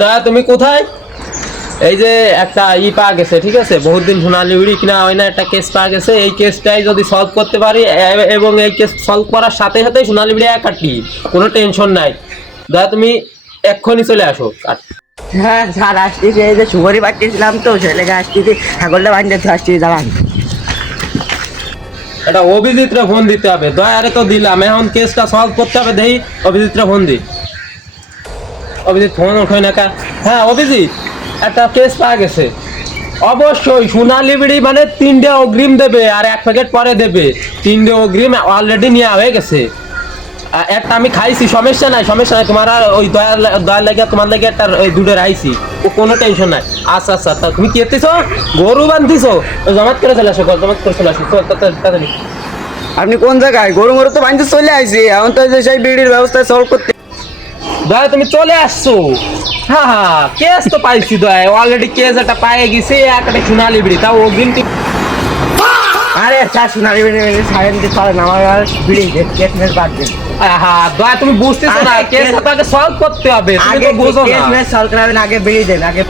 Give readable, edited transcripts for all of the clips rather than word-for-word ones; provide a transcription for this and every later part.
দয়া তুমি কোথায়? এই যে একটা পাওয়া গেছে, ঠিক আছে, বহুত দিন সোনালী বিড়ি কিনা হয় না, একটা কেস পাওয়া গেছে। এই কেসটাই যদি সলভ করতে পারি এবং এই কেস সলভ করার সাথে সাথে সোনালী বিড়ি কাটি, কোনো টেনশন নাই। দয়া তুমি এক্ষুনি চলে আসো। হ্যাঁ স্যার আসতেছি, এই যে সুগরি পাঠিয়েছিলাম তো ছেলেকে আসতেছি, ছাগলটা বাঁধতে আসতেছি, দাঁড়ান। এটা অভিজিৎরে ফোন দিতে হবে। দয়ারে তো দিলাম, এখন কেসটা সলভ করতে হবে। দেখি অভিজিৎরে ফোন দি। অভিজিৎ ফোন ওঠে না কা? হ্যাঁ অভিজিৎ, একটা কেস পাওয়া গেছে। অবশ্যই সোনালী বিড়ি মানে 3টে অগ্রিম দেবে আর 1 প্যাকেট পরে দেবে। 3টে অগ্রিম অলরেডি নেওয়া হয়ে গেছে। একটা আমি খাইছি, সমস্যা নাই সমস্যা নাই। তোমার আর ওই দয়ার লাগে তোমার লাগে একটা ওই দুটো রাইছি, ও কোনো টেনশন নাই। আচ্ছা আচ্ছা, তা তুমি কি এতেছো? গরু বান্ধিছো? ওই জমাত করে চলে আসো, জমাত করে চলে আসো তাড়াতাড়ি। আপনি কোন জায়গায়? গরু মরু তো বাঁধতে চলে আসছি, এখন তো যে সেই বিড়ির ব্যবস্থা সলভ করতে। দয়া তুমি চলে আসছো? হ্যাঁ হ্যাঁ, কেস তো পাইছি দয়া, অলরেডি কেস একটা পায়ে গেছে, একটা সোনালী বিড়ি, তাও অগ্রিম। আরে স্যার সোনালি বিড়ি সারেন দিতে পারেন, আমার আর বিড়ি কেস মেস বাদ দিন। হ্যাঁ দয়া তুমি বুঝতেছো না, কেসটা তাকে সলভ করতে হবে, তুমি তো বুঝো কেস না। মেস সলভ করাবেন, আগে বিড়ি দেন আগে।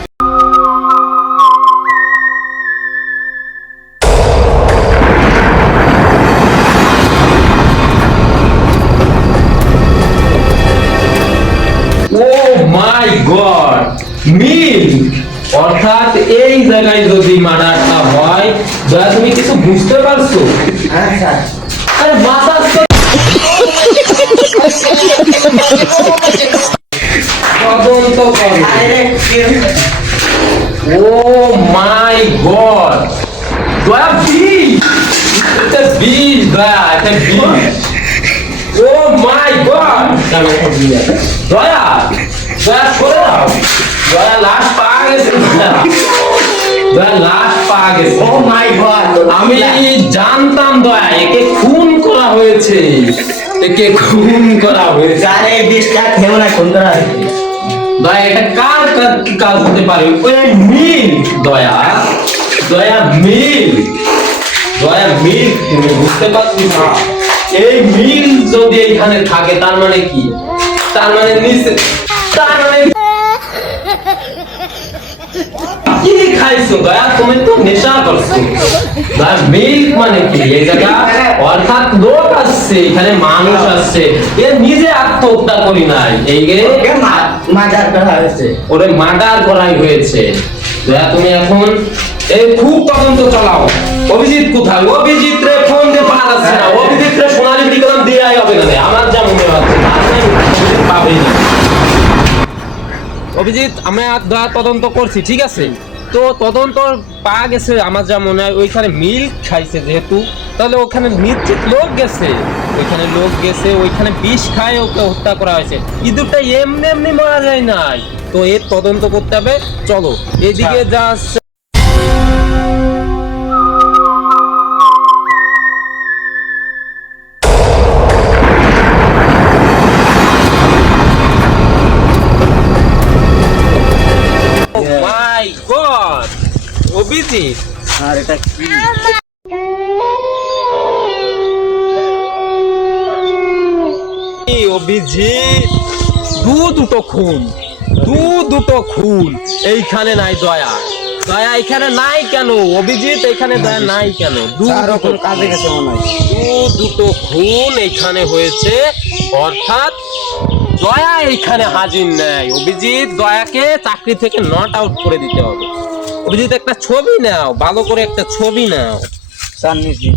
ও মাই গড, মিল! অর্থাৎ এই জায়গায় যদি মার্ডারটা হয়, দয়া তুমি কিছু বুঝতে পারছো? হ্যাঁ স্যার। আরে মাথা তো তদন্ত করো। ও মাই গড, দয়া বিল! এটা বিল দয়া, এটা বিল। ও মাই গড, দয়া দয়া সরে দাও। দয়া লাশ পাওয়া গেছে, দয়া লাশ পাওয়া গেছে। ও মাই গড, আমি জানতাম দয়া, একে খুন করা হয়েছে, একে খুন করা হয়েছে। স্যার এই বিষটা খেও না, ফোন করা হয়েছে। দয়া এটা কার কাজ হতে পারে? ওই মিল দয়া, দয়া মিল, দয়া মিল, তুমি বুঝতে পারছি না? এই মিল যদি এখানে থাকে তার মানে কি? তার মানে নিচে, তার মানে কি খাইছো দয়া? তুমি তো নেশা করছো। দয়া মিল মানে কি? এই জায়গা অর্থাৎ লোক আসছে, এখানে মানুষ আসছে, এ নিজে আত্মহত্যা করি নাই, এই মার্ডার করা হয়েছে। ওরে মার্ডার করাই হয়েছে। দয়া তুমি এখন এই খুব তদন্ত চালাও। অভিজিৎ কোথায়? অভিজিৎ রে ফোন দিয়ে পাওয়া যাচ্ছে না। অভিজিৎ রে সোনালী বিড়ি কলম দিয়াই হবে না, আমার যা মনে হচ্ছে অভিজিৎ পাবেই না। অভিজিৎ আমি দয়া তদন্ত করছি, ঠিক আছে, তো তদন্ত পাওয়া গেছে আমার যা মনে হয় ওইখানে মিল্ক খাইছে যেহেতু, তাহলে ওখানে নিশ্চিত লোক গেছে, ওইখানে লোক গেছে, ওইখানে বিষ খায় ওকে হত্যা করা হয়েছে। ইঁদুরটা এমনি এমনি মারা যায় নাই, তো এর তদন্ত করতে হবে। চলো এদিকে যা মাই গড অভিজিৎ, আর এটা কি? অভিজিৎ দুটো খুন, দুটো খুন এইখানে নাই দয়া, দয়া এখানে নাই কেন? অভিজিৎ এখানে দয়া নাই কেন? কাজে গেছে মনে হয়। দুটো খুন এইখানে হয়েছে, অর্থাৎ দয়া এইখানে হাজির নেই। অভিজিৎ দয়াকে চাকরি থেকে নট আউট করে দিতে হবে। অভিজিৎ একটা ছবি নাও, ভালো করে একটা ছবি নাও। স্যার নিশ্চিত